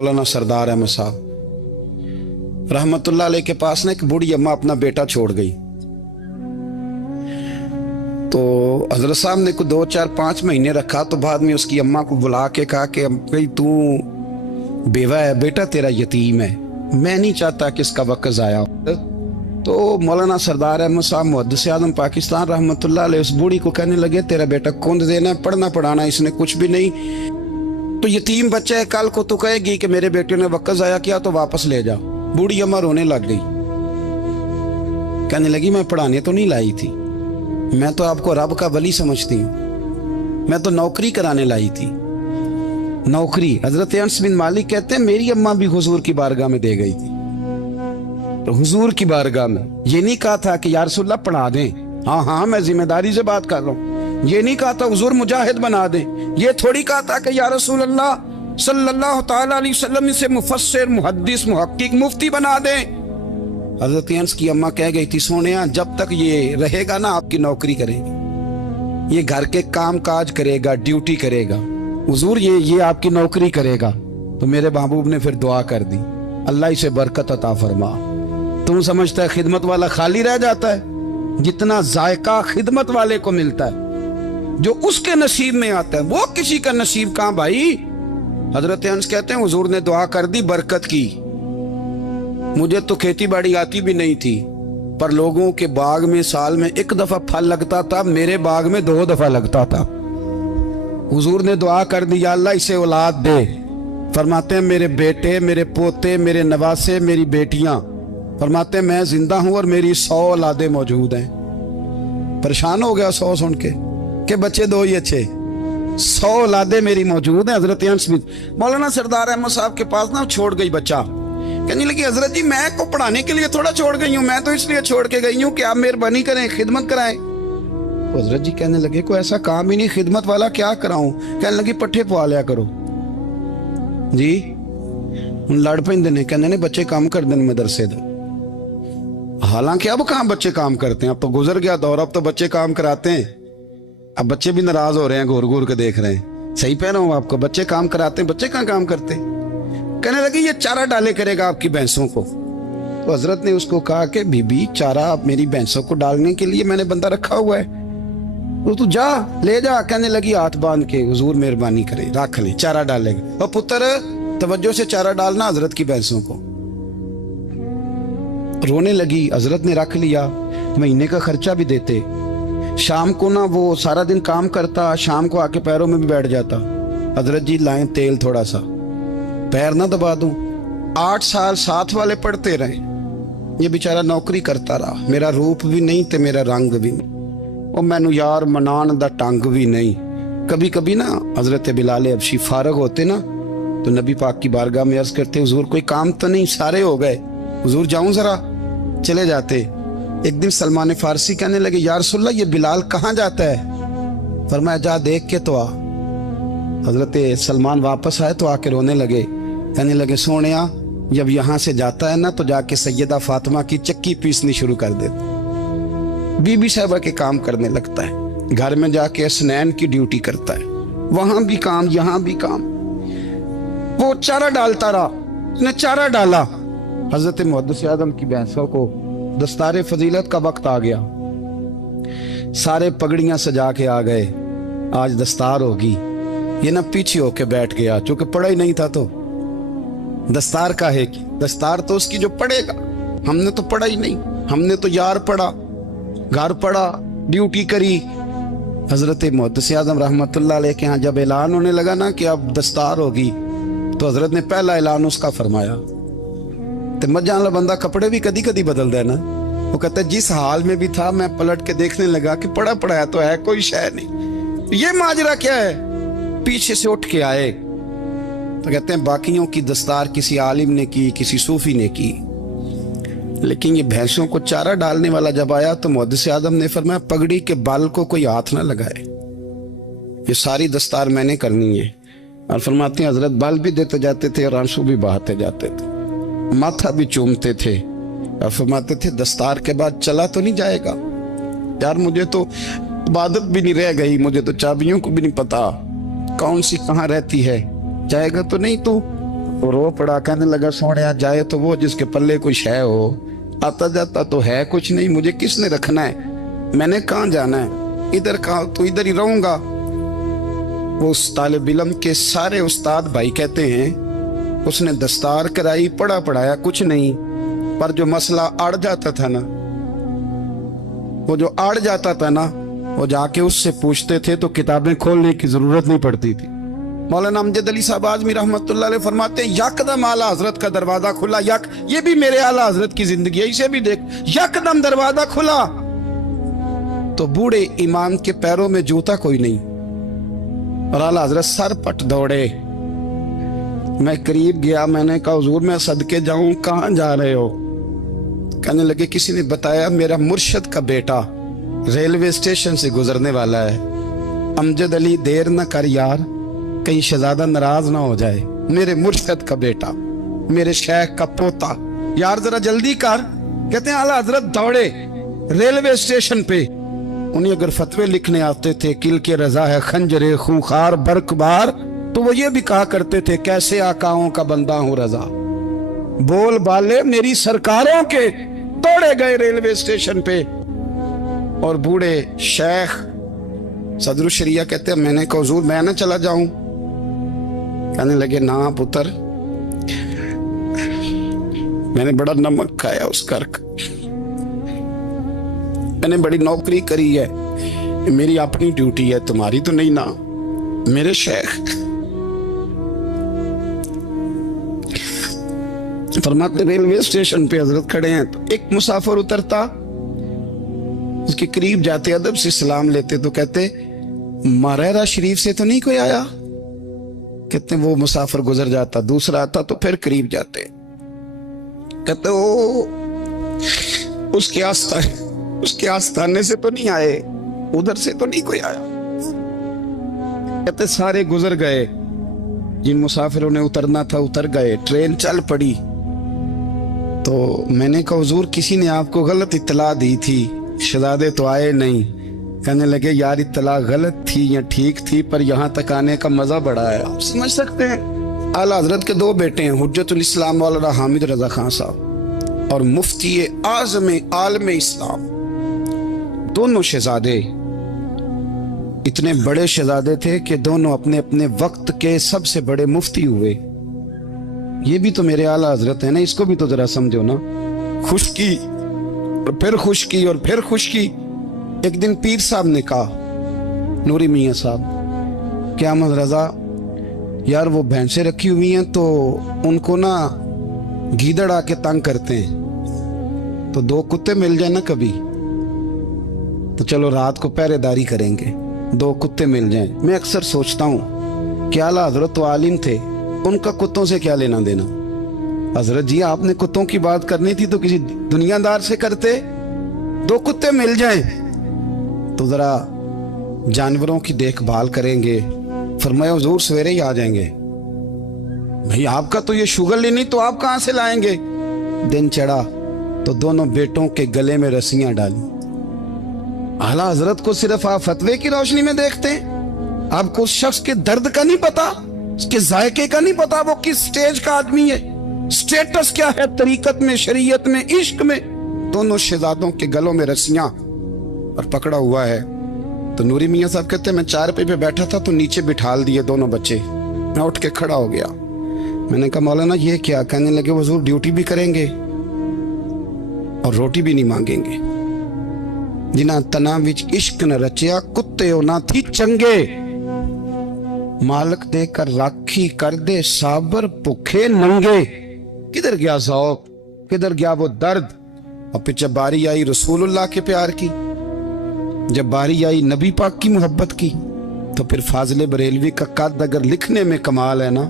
मौलाना सरदार अहमद साहब रहमतुल्लाह अलैह के पास ना एक बूढ़ी अम्मा अपना बेटा छोड़ गई। तो हजरत साहब ने को 2 4 5 महीने रखा। तो बाद में उसकी अम्मा को बुला के कहा कि भाई तू बेवा है, बेटा तेरा यतीम है, मैं नहीं चाहता कि इसका वक्त ज़ाया हो। तो मौलाना सरदार अहमद साहब मुहद्दिस आज़म पाकिस्तान रहमतुल्लाह अलैह उस बूढ़ी को कहने लगे तेरा बेटा कौन देना है, पढ़ना पढ़ाना इसने कुछ भी नहीं, तो यतीम बच्चा है, कल को तो कहेगी कि मेरे बेटे ने वक्त ज़ाया किया तो वापस ले जा। बूढ़ी अम्मा रोने लग गई, कहने लगी मैं पढ़ाने तो नहीं लाई थी, मैं तो आपको रब का वली समझती हूँ, मैं तो नौकरी कराने लाई थी। नौकरी हजरत अनस बिन मालिक कहते हैं मेरी अम्मा भी हुजूर की बारगाह में दे गई थी। तो हुजूर की बारगाह में ये नहीं कहा था कि या रसूलल्लाह पढ़ा दें, हाँ हाँ मैं जिम्मेदारी से बात कर रहा हूँ, ये नहीं कहा था हुजूर मुजाहिद बना दें, ये थोड़ी कहा था कि या रसूलल्लाह सल्लल्लाहु तआला अलैहि वसल्लम से मुफस्सिर मुहद्दिस मुहक्किक मुफ्ती बना दें। हजरत अनस की अम्मा कह गई थी सोनिया जब तक ये रहेगा ना आपकी नौकरी करेगी, ये घर के काम काज करेगा, ड्यूटी करेगा, हुजूर ये आपकी नौकरी करेगा। तो मेरे महबूब ने फिर दुआ कर दी, अल्लाह इसे बरकत अता फरमा। तुम समझता है खिदमत वाला खाली रह जाता है? जितना जायका खिदमत वाले को मिलता है, जो उसके नसीब में आता है, वो किसी का नसीब कहां भाई। हजरत अनस कहते हैं हुजूर ने दुआ कर दी बरकत की। मुझे तो खेती बाड़ी आती भी नहीं थी, पर लोगों के बाग में साल में 1 दफा फल लगता था, मेरे बाग में 2 दफा लगता था। हुजूर ने दुआ कर दी अल्लाह इसे औलाद दे। फरमाते हैं मेरे बेटे, मेरे पोते, मेरे नवासे, मेरी बेटियां, फरमाते हैं मैं जिंदा हूं और मेरी 100 औलादे मौजूद हैं। परेशान हो गया 100 सुन के बच्चे 2 ही अच्छे, 100 औलादे मेरी मौजूद हैं। हजरत अनस बिन मौलाना सरदार अहमद साहब के पास ना छोड़ गई बच्चा, कहने लगी हजरत जी मैं को पढ़ाने के लिए थोड़ा छोड़ गई हूँ, मैं तो इसलिए छोड़ के गई हूँ कि आप मेहरबानी करें खिदमत कराएं। हजरत जी कहने लगे कोई ऐसा काम ही नहीं, खिदमत वाला क्या कराऊं। कहने लगी पट्ठे पवा लिया करो जी। लड़ पेंदे ने, कहने ने बच्चे काम कर दें मदरसे दा। हालांकि अब कहाँ बच्चे काम करते हैं, अब तो गुजर गया दौर, अब तो बच्चे काम कराते हैं। अब बच्चे भी नाराज हो रहे हैं, घूर घूर के देख रहे हैं। सही कह रहा हूं आपको, बच्चे काम कराते हैं, बच्चे कहाँ काम करते हैं। कहने लगी ये चारा डाले करेगा आपकी भैंसों को। तो हजरत ने उसको कहा कि बीबी चारा मेरी भैंसों को डालने के लिए मैंने बंदा रखा हुआ है, तो तू जा ले जा। कहने लगी हाथ बांध के हुजूर मेहरबानी करे रख ले, चारा डालेगा। और पुत्र तवज्जो से चारा डालना हजरत की भैंसों को। रोने लगी, हजरत ने रख लिया, महीने का खर्चा भी देते। शाम को ना वो सारा दिन काम करता, शाम को आके पैरों में भी बैठ जाता, हजरत जी लाएं तेल थोड़ा सा, पैर ना दबा दूं। 8 साल साथ वाले पढ़ते रहे, ये बेचारा नौकरी करता रहा, मेरा रूप भी नहीं ते मेरा रंग भी नहीं, और मैनू यार मनान दा टंग भी नहीं। कभी कभी ना हजरत बिलाल हबशी फारग होते ना तो नबी पाक की बारगाह में अर्ज करते हुजूर कोई काम तो नहीं, सारे हो गए, हुजूर जाऊं जरा, चले जाते। एक दिन सलमान फारसी कहने लगे या रसूलल्लाह ये बिलाल कहाँ जाता है। फरमाया जा देख के तो आ। हजरत सलमान वापस आए तो आके रोने लगे, कहने लगे सोनिया जब यहाँ से जाता है ना तो जाके सैयदा फातिमा की चक्की पीसनी शुरू कर देता, बीबी साहबा के काम करने लगता है, घर में जाके स्नैन की ड्यूटी करता है, वहां भी काम यहाँ भी काम। वो चारा डालता रहा, उसने चारा डाला। हजरत मुहद्दिस आज़म की भैंसों को दस्तारे फजीलत का वक्त आ गया, सारे पगड़ियां सजा के आ गए, आज दस्तार होगी। ये ना पीछे होके बैठ गया, चूंकि पढ़ा ही नहीं था तो दस्तार का है कि दस्तार तो उसकी जो पढ़ेगा, हमने तो पढ़ा ही नहीं, हमने तो यार पढ़ा, घर पढ़ा, ड्यूटी करी। हजरत मुहद्दिस आज़म रहमतुल्लाह अलैह के यहाँ जब ऐलान होने लगा ना कि अब दस्तार होगी, तो हजरत ने पहला ऐलान उसका फरमाया। तो मत जान ला बंदा कपड़े भी कदी कदी बदल देना। वो कहता है जिस हाल में भी था मैं पलट के देखने लगा कि पढ़ा पढ़ाया तो है, कोई शय नहीं, ये माजरा क्या है। पीछे से उठ के आए तो कहते हैं बाकियों की दस्तार किसी आलिम ने की, किसी सूफी ने की, लेकिन ये भैंसों को चारा डालने वाला जब आया तो मुहद्दिस आज़म ने फरमाया पगड़ी के बाल को कोई हाथ ना लगाए, ये सारी दस्तार मैंने करनी है। और फरमाते हैं हजरत बाल भी देते जाते थे और आंसू भी बहाते जाते थे, माथा भी चूमते थे, और फरमाते थे दस्तार के बाद चला तो नहीं जाएगा यार, मुझे तो इबादत भी नहीं रह गई, मुझे तो चाबियों को भी नहीं पता कौन सी कहाँ रहती है, जाएगा तो नहीं तू। वो रो पड़ा, कहने लगा सोने जाए तो वो जिसके पल्ले कोई शय हो, आता जाता तो है कुछ नहीं, मुझे किसने रखना है, मैंने कहाँ जाना है, इधर कहाँ तो इधर ही रहूंगा। वो उस तालिब इल्म के सारे उस्ताद भाई कहते हैं उसने दस्तार कराई, पढ़ा पढ़ाया कुछ नहीं, पर जो मसला अड़ जाता था ना, वो जो अड़ जाता था ना, वो जाके उससे पूछते थे तो किताबें खोलने की जरूरत नहीं पड़ती थी। मौलाना अमजद अली साहब आजमी रहमतुल्लाह अलैह फरमाते हैं यकदम आला हजरत का दरवाजा खुला, ये भी मेरे आला हजरत की जिंदगी है, इसे भी देख, यकदम दरवाजा खुला तो बूढ़े इमाम के पैरों में जूता कोई नहीं, और आला हजरत सर पट दौड़े। मैं करीब गया, मैंने कहा हुजूर मैं सदके जाऊं, कहां जा रहे हो? कहने लगे किसी ने बताया मेरा मुर्शद का बेटा रेलवे स्टेशन से गुजरने वाला है, अमजद अली देर न कर यार, कहीं शहजादा नाराज ना हो जाए, मेरे मुर्शद का बेटा, मेरे शेख का पोता, यार जरा जल्दी कर। कहते हैं आला हजरत दौड़े रेलवे स्टेशन पे, उन्हें अगर फतवे लिखने आते थे किल के रजा है खंजरे खूंखार बरकबार, तो वो ये भी कहा करते थे कैसे आकाओं का बंदा हूं रजा, बोल बाले मेरी सरकारों के। दौड़े गए रेलवे स्टेशन पे, और बूढ़े शेख सदरुल शरिया कहते हैं मैंने कहा हुजूर मैं ना चला जाऊं? कहने लगे ना पुत्र, मैंने बड़ा नमक खाया उस घर का, मैंने बड़ी नौकरी करी है, मेरी अपनी ड्यूटी है, तुम्हारी तो नहीं ना। मेरे शेख फरमाते रेलवे स्टेशन पे हजरत खड़े हैं तो एक मुसाफिर उतरता, उसके करीब जाते अदब से सलाम लेते तो कहते मारेरा शरीफ से तो नहीं कोई आया? कहते वो मुसाफिर गुजर जाता, दूसरा आता तो फिर करीब जाते, कहते ओ उसके आस्थाने से तो नहीं आए, उधर से तो नहीं कोई आया। कहते सारे गुजर गए, जिन मुसाफिरों ने उतरना था उतर गए, ट्रेन चल पड़ी। तो मैंने कहा हुजूर किसी ने आपको गलत इत्तला दी थी, शहजादे तो आए नहीं। कहने लगे यार इत्तला गलत थी या ठीक थी, पर यहाँ तक आने का मजा बड़ा है, आप समझ सकते हैं। आला हजरत के दो बेटे हैं, हुज्जतुल इस्लाम मौलाना हामिद रजा खान साहब और मुफ्ती आज़म आलम इस्लाम, दोनों शहजादे इतने बड़े शहजादे थे कि दोनों अपने अपने वक्त के सबसे बड़े मुफ्ती हुए। ये भी तो मेरे आला हजरत है ना, इसको भी तो जरा समझो ना। खुशकी और फिर खुशकी और फिर खुशकी। एक दिन पीर साहब ने कहा नूरी मियाँ साहब क्या अहमद रजा यार वो भैंसें रखी हुई हैं तो उनको ना गीदड़ आके तंग करते हैं, तो दो कुत्ते मिल जाए ना कभी तो चलो रात को पहरेदारी करेंगे, दो कुत्ते मिल जाएं। मैं अक्सर सोचता हूँ क्या आला हजरत तो आलिम थे, उनका कुत्तों से क्या लेना देना। हजरत जी आपने कुत्तों की बात करनी थी तो किसी दुनियादार से करते, दो कुत्ते मिल जाएं तो जरा जानवरों की देखभाल करेंगे। फरमाया हुजूर सवेरे ही आ जाएंगे। भाई आपका तो ये शुगर ही नहीं, तो आप कहां से लाएंगे? दिन चढ़ा तो दोनों बेटों के गले में रस्सियां डाली। आला हजरत को सिर्फ आप फतवे की रोशनी में देखते हैं, आपको उस शख्स के दर्द का नहीं पता, उसके जायके का नहीं पता, वो किस स्टेज का आदमी है, स्टेटस क्या है तरीकत में, शरीयत में, इश्क में। दोनों शहजादों के गलों में रस्सियां और पकड़ा हुआ है। तो नूरी मियाँ साहब कहते मैं चारपाई पे बैठा था तो नीचे बिठाल दिए दोनों बच्चे। मैं उठ के खड़ा हो गया, मैंने कहा मौलाना ये क्या? कहने लगे हुजूर ड्यूटी भी करेंगे और रोटी भी नहीं मांगेंगे। जिन्हां तना विच इश्क न रचिया कुत्ते ना थी चंगे, मालक देकर राखी कर दे साबर भुखे नंगे। किधर गया ज़ौक़, किधर गया वो दर्द? और फिर जब बारी आई रसूलुल्लाह के प्यार की, जब बारी आई नबी पाक की मोहब्बत की, तो फिर फाजिल बरेलवी का कद अगर लिखने में कमाल है ना,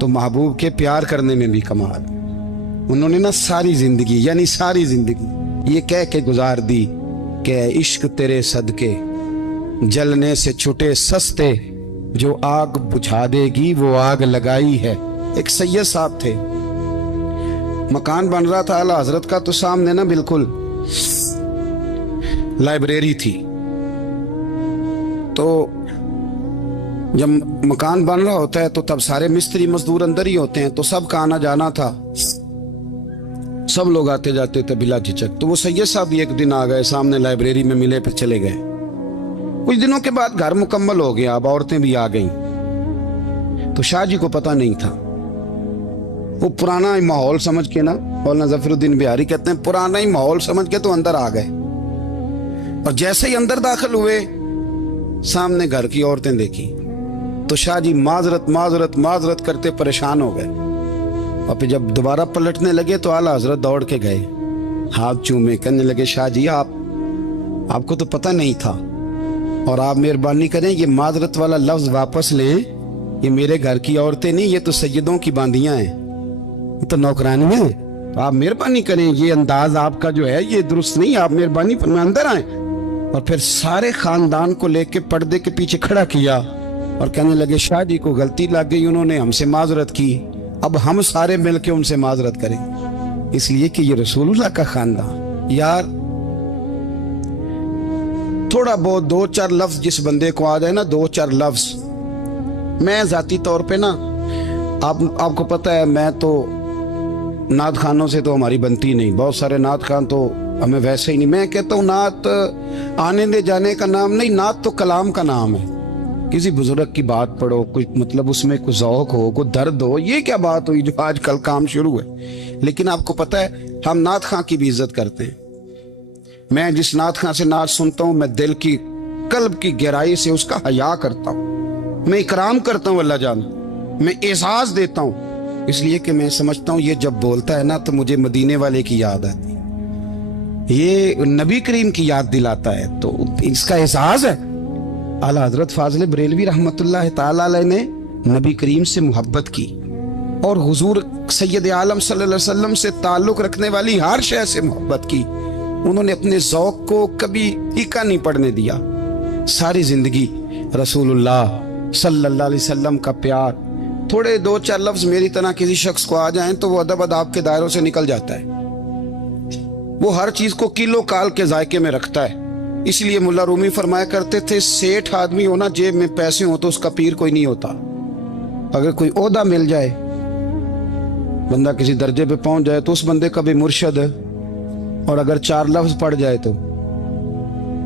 तो महबूब के प्यार करने में भी कमाल। उन्होंने ना सारी जिंदगी यानी सारी जिंदगी ये कह के गुजार दी कि इश्क तेरे सदके जलने से छुटे सस्ते, जो आग बुझा देगी वो आग लगाई है। एक सैयद साहब थे, मकान बन रहा था आला हजरत का, तो सामने ना बिल्कुल लाइब्रेरी थी। तो جب مکان بن رہا ہوتا ہے تو تب سارے مستری مزدور اندر ہی ہوتے ہیں، تو سب کا آنا جانا تھا، سب لوگ آتے جاتے تھے بلا جھجک۔ تو وہ سید صاحب بھی ایک دن آ گئے، سامنے لائبریری میں ملے، پھر چلے گئے۔ کچھ دنوں کے بعد گھر مکمل ہو گیا، اب عورتیں بھی آ گئیں، تو شاہ جی کو پتہ نہیں تھا۔ وہ پرانا ہی ماحول سمجھ کے نا، مولانا ظفر الدین بہاری کہتے ہیں پرانا ہی ماحول سمجھ کے تو اندر آ گئے، اور جیسے ہی اندر داخل ہوئے سامنے گھر کی عورتیں دیکھی تو شاہ جی معذرت معذرت معذرت کرتے پریشان ہو گئے، اور پھر جب دوبارہ پلٹنے لگے تو اعلیٰ حضرت دوڑ کے گئے، ہاتھ چومے، کہنے لگے شاہ جی آپ کو تو پتہ نہیں تھا، اور آپ مہربانی کریں یہ معذرت والا لفظ واپس لیں، یہ میرے گھر کی عورتیں نہیں، یہ تو سیدوں کی باندیاں ہیں، یہ تو نوکرانی ہیں، تو آپ مہربانی کریں، یہ انداز آپ کا جو ہے یہ درست نہیں، آپ مہربانی فرمائیں اندر آئیں۔ اور پھر سارے خاندان کو لے کے پردے کے پیچھے کھڑا کیا اور کہنے لگے شاہ جی کو غلطی لگ گئی، انہوں نے ہم سے معذرت کی، اب ہم سارے مل کے ان سے معذرت کریں، اس لیے کہ یہ رسول اللہ کا خاندان۔ یار تھوڑا بہت دو چار لفظ جس بندے کو آ جائے نا، دو چار لفظ، میں ذاتی طور پہ نا آپ کو پتہ ہے میں تو نعت خانوں سے تو ہماری بنتی نہیں، بہت سارے نعت خان تو ہمیں ویسے ہی نہیں، میں کہتا ہوں نعت آنے دے جانے کا نام نہیں، نعت تو کلام کا نام ہے، کسی بزرگ کی بات پڑھو، کوئی مطلب اس میں کوئی ذوق ہو، کوئی درد ہو، یہ کیا بات ہوئی جو آج کل کام شروع ہے۔ لیکن آپ کو پتہ ہے ہم نعت خان کی بھی عزت کرتے ہیں، میں جس نعت خان سے نعت سنتا ہوں میں دل کی قلب کی گہرائی سے اس کا حیا کرتا ہوں، میں اکرام کرتا ہوں، اللہ جان میں اعزاز دیتا ہوں، اس لیے کہ میں سمجھتا ہوں یہ جب بولتا ہے نا تو مجھے مدینے والے کی یاد آتی ہے، یہ نبی کریم کی یاد دلاتا ہے، تو اس کا اعزاز ہے۔ اعلیٰ حضرت فاضل بریلوی رحمۃ اللہ تعالی علیہ نے نبی کریم سے محبت کی، اور حضور سید عالم صلی اللہ علیہ وسلم سے تعلق رکھنے والی ہر شے سے محبت کی، انہوں نے اپنے ذوق کو کبھی پھیکا نہیں پڑنے دیا، ساری زندگی رسول اللہ صلی اللہ علیہ وسلم کا پیار۔ تھوڑے دو چار لفظ میری طرح کسی شخص کو آ جائیں تو وہ ادب اداب کے دائروں سے نکل جاتا ہے، وہ ہر چیز کو کلو کال کے ذائقے میں رکھتا ہے، اس لیے ملا رومی فرمایا کرتے تھے سیٹھ آدمی ہونا جیب میں پیسے ہوں تو اس کا پیر کوئی نہیں ہوتا، اگر کوئی عہدہ مل جائے، بندہ کسی درجے پہ پہنچ جائے تو اس بندے کا بھی مرشد ہے، اور اگر چار لفظ پڑھ جائے تو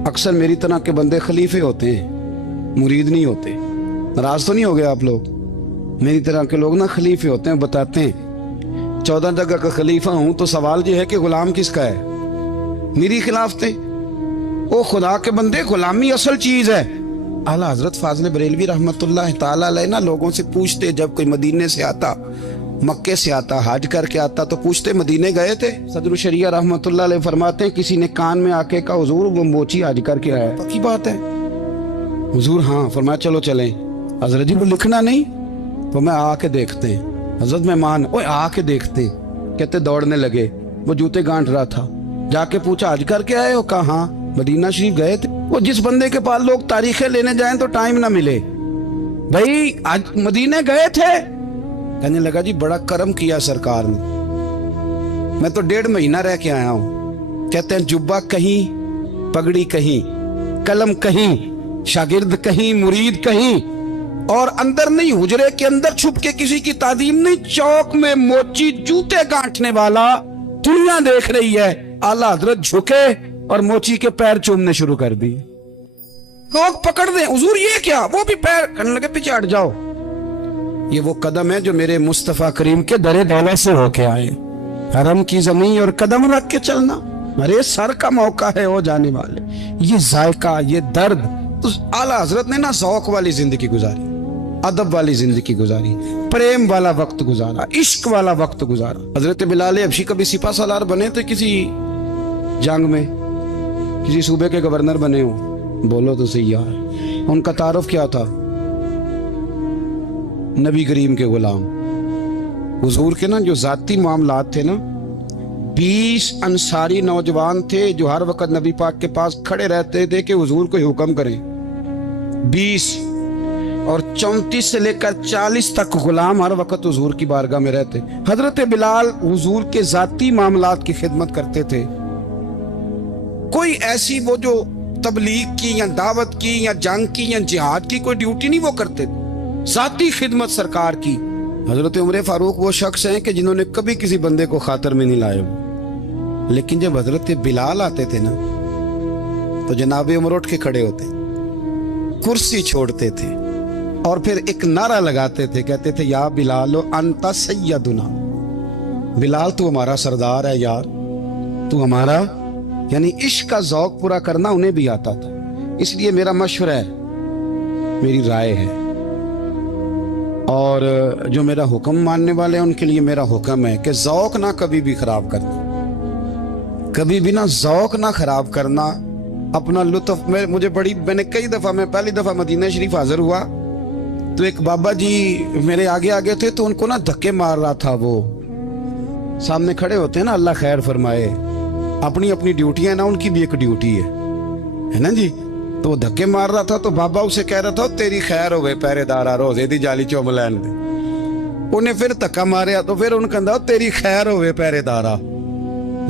اکثر میری طرح کے بندے خلیفے ہوتے ہیں، مرید نہیں ہوتے، ناراض تو نہیں ہو گئے آپ لوگ، میری طرح کے لوگ نا خلیفے ہوتے ہیں، بتاتے ہیں 14 جگہ کا خلیفہ ہوں تو سوال یہ ہے کہ غلام کس کا ہے، میری خلافتیں، او خدا کے بندے غلامی اصل چیز ہے۔ اعلیٰ حضرت فاضل بریلوی رحمۃ اللہ تعالی علیہ نا لوگوں سے پوچھتے، جب کوئی مدینے سے آتا، مکے سے آتا، حج کر کے آتا تو پوچھتے مدینے گئے تھے؟ صدر الشریعہ رحمۃ اللہ علیہ فرماتے ہیں کسی نے کان میں آ کے کہا حضور وہ موچی حج کر کے آیا، پکی بات ہے حضور؟ ہاں۔ فرمایا چلو چلیں۔ حضرت جی وہ لکھنا نہیں؟ تو میں آ کے دیکھتے ہیں۔ حضرت مہمان اوے آ کے دیکھتے ہیں، کہتے دوڑنے لگے، وہ جوتے گانٹ رہا تھا، جا کے پوچھا حج کر کے آئے ہو؟ کہا ہاں۔ مدینہ شریف گئے تھے؟ وہ جس بندے کے پاس لوگ تاریخیں لینے جائیں تو ٹائم نہ ملے، بھائی آج مدینے گئے تھے؟ کہنے لگا جی بڑا کرم کیا سرکار نے، میں تو 1.5 مہینہ رہ کے آیا ہوں۔ کہتے ہیں جبہ کہیں، پگڑی کہیں، قلم کہیں، شاگرد کہیں، مرید کہیں، اور اندر نہیں، حجرے کے اندر چھپ کے کسی کی تعظیم نہیں، چوک میں موچی جوتے گانٹنے والا دنیا دیکھ رہی ہے، اعلیٰ حضرت جھکے اور موچی کے پیر چومنے شروع کر دی، لوگ پکڑ دیں حضور یہ کیا، وہ بھی پیر کرنے لگے پیچھے ہٹ جاؤ۔ یہ وہ قدم ہے جو میرے مصطفیٰ کریم کے در دولہ سے ہو کے آئے، حرم کی زمین اور قدم رکھ کے چلنا، میرے سر کا موقع ہے ہو جانے والے، یہ ذائقہ، یہ درد۔ تو اعلیٰ حضرت نے نا ذوق والی زندگی گزاری، ادب والی زندگی گزاری، پریم والا وقت گزارا، عشق والا وقت گزارا۔ حضرت بلال حبشی کبھی سپاہ سالار بنے تھے کسی جنگ میں، کسی صوبے کے گورنر بنے ہوں؟ بولو تو صحیح یار۔ ان کا تعارف کیا تھا؟ نبی کریم کے غلام، حضور کے نا جو ذاتی معاملات تھے نا، 20 انصاری نوجوان تھے جو ہر وقت نبی پاک کے پاس کھڑے رہتے تھے کہ حضور کو حکم کریں، 20، اور 34 سے لے کر 40 تک غلام ہر وقت حضور کی بارگاہ میں رہتے۔ حضرت بلال حضور کے ذاتی معاملات کی خدمت کرتے تھے، کوئی ایسی وہ جو تبلیغ کی یا دعوت کی یا جنگ کی یا جہاد کی کوئی ڈیوٹی نہیں وہ کرتے تھے، ذاتی خدمت سرکار کی. حضرت عمر فاروق وہ شخص ہیں کہ جنہوں نے کبھی کسی بندے کو خاطر میں نہیں لائے. لیکن جب حضرت بلال آتے تھے نا تو جناب عمر اٹھ کے کھڑے ہوتے, کرسی چھوڑتے تھے اور پھر ایک نعرہ لگاتے تھے, کہتے تھے یا بلال انت سیدنا, بلال تو ہمارا سردار ہے یار, تو ہمارا. یعنی عشق کا ذوق پورا کرنا انہیں بھی آتا تھا. اس لیے میرا مشورہ ہے, میری رائے ہے, اور جو میرا حکم ماننے والے ہیں ان کے لیے میرا حکم ہے کہ ذوق نہ کبھی بھی خراب کرنا, کبھی بھی نہ ذوق نہ خراب کرنا, اپنا لطف. میں نے کئی دفعہ, میں پہلی دفعہ مدینہ شریف حاضر ہوا تو ایک بابا جی میرے آگے آگے تھے, تو ان کو نا دھکے مار رہا تھا. وہ سامنے کھڑے ہوتے ہیں نا, اللہ خیر فرمائے, اپنی اپنی ڈیوٹیاں نا, ان کی بھی ایک ڈیوٹی ہے نا جی. تو وہ دھکے مار رہا تھا تو بابا اسے کہہ رہا تھا تیری خیر ہوئے پہرے دارا روزے دی جالی چوملین دے. انہیں پھر دھکا ماریا تو پھر ان کہا تیری خیر ہوئے پہرے دارا.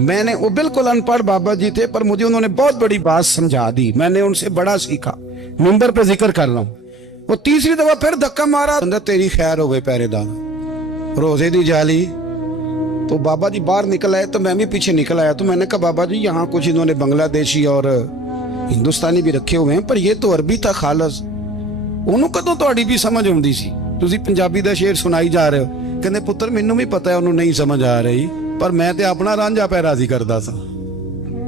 میں نے, وہ بالکل ان پڑھ بابا جی تھے پر مجھے انہوں نے بہت بڑی بات سمجھا دی, میں نے ان سے بڑا سیکھا, منبر پہ ذکر کر رہا ہوں. وہ تیسری دفعہ پھر دھکا مارا, تیری خیر ہوئے پہرے دارا روزے دی جالی. تو بابا جی باہر نکل آئے تو میں بھی پیچھے نکل آیا. تو میں نے کہا بابا جی یہاں کچھ انہوں نے بنگلہ دیشی اور ہندوستانی بھی رکھے ہوئے ہیں, پر یہ تو عربی تھا خالص, انہوں کدوں تہاڈی بھی سمجھ آؤندی سی, تسی پنجابی دا شعر سنائی جا رہے ہو. کہندے پتر مینوں بھی پتہ ہے انہوں نہیں سمجھ آ رہی, پر میں تے اپنا رانجھا پہ راضی کردا سا.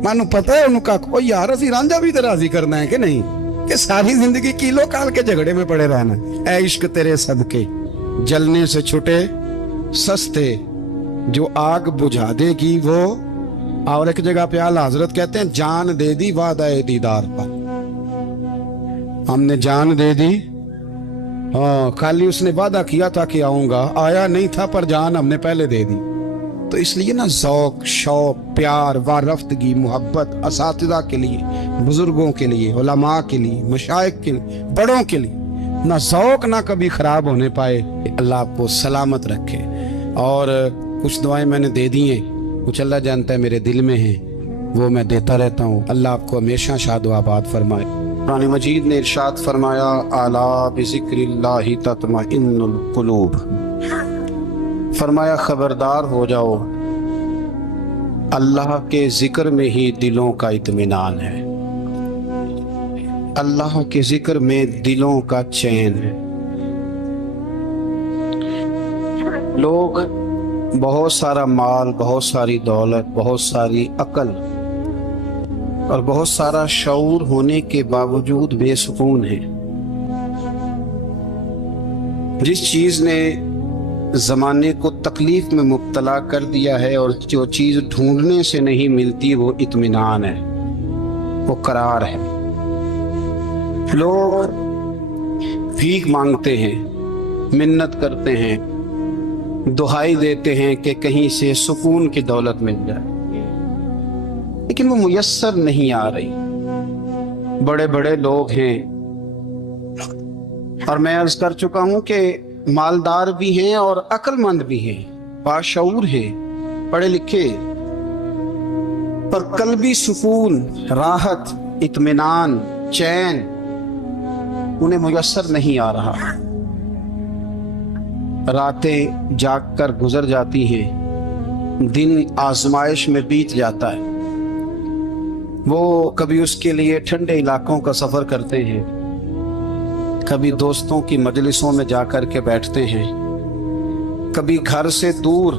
مینوں پتہ ہے انہوں کہا او یار اسی رانجھا بھی تے راضی کرنا ہے کہ نہیں, کہ ساری زندگی کیلو کال کے جھگڑے میں پڑے رہنا. اے عشق تیرے صدقے جلنے سے چھٹے سستے, جو آگ بجھا دے گی وہ. اور ایک جگہ پہ اعلیٰ حضرت کہتے ہیں جان دے دی وعدہ دیدار پر, ہم نے جان دے دی. ہاں خالی اس نے وعدہ کیا تھا کہ آؤں گا, آیا نہیں تھا, پر جان ہم نے پہلے دے دی. تو اس لیے نا ذوق, شوق, پیار, وارفتگی, محبت اساتذہ کے لیے, بزرگوں کے لیے, علماء کے لیے, مشائخ کے لیے, بڑوں کے لیے نہ ذوق نہ کبھی خراب ہونے پائے. اللہ آپ کو سلامت رکھے. اور کچھ دعائیں میں نے دے دی ہیں, کچھ اللہ جانتا ہے میرے دل میں ہیں, وہ میں دیتا رہتا ہوں. اللہ آپ کو ہمیشہ شاد و آباد فرمائے. قرآن مجید نے ارشاد فرمایا الا بذکر اللہ تطمئن القلوب, فرمایا خبردار ہو جاؤ اللہ کے ذکر میں ہی دلوں کا اطمینان ہے, اللہ کے ذکر میں دلوں کا چین ہے. لوگ بہت سارا مال, بہت ساری دولت, بہت ساری عقل اور بہت سارا شعور ہونے کے باوجود بے سکون ہیں. جس چیز نے زمانے کو تکلیف میں مبتلا کر دیا ہے اور جو چیز ڈھونڈنے سے نہیں ملتی وہ اطمینان ہے, وہ قرار ہے. لوگ بھیک مانگتے ہیں, منت کرتے ہیں, دہائی دیتے ہیں کہ کہیں سے سکون کی دولت مل جائے, لیکن وہ میسر نہیں آ رہی. بڑے بڑے لوگ ہیں اور میں عرض کر چکا ہوں کہ مالدار بھی ہیں اور عقل مند بھی ہیں, باشعور ہیں, پڑھے لکھے, پر قلبی سکون, راحت, اطمینان, چین انہیں میسر نہیں آ رہا. راتیں جاگ کر گزر جاتی ہیں, دن آزمائش میں بیت جاتا ہے. وہ کبھی اس کے لیے ٹھنڈے علاقوں کا سفر کرتے ہیں, کبھی دوستوں کی مجلسوں میں جا کر کے بیٹھتے ہیں, کبھی گھر سے دور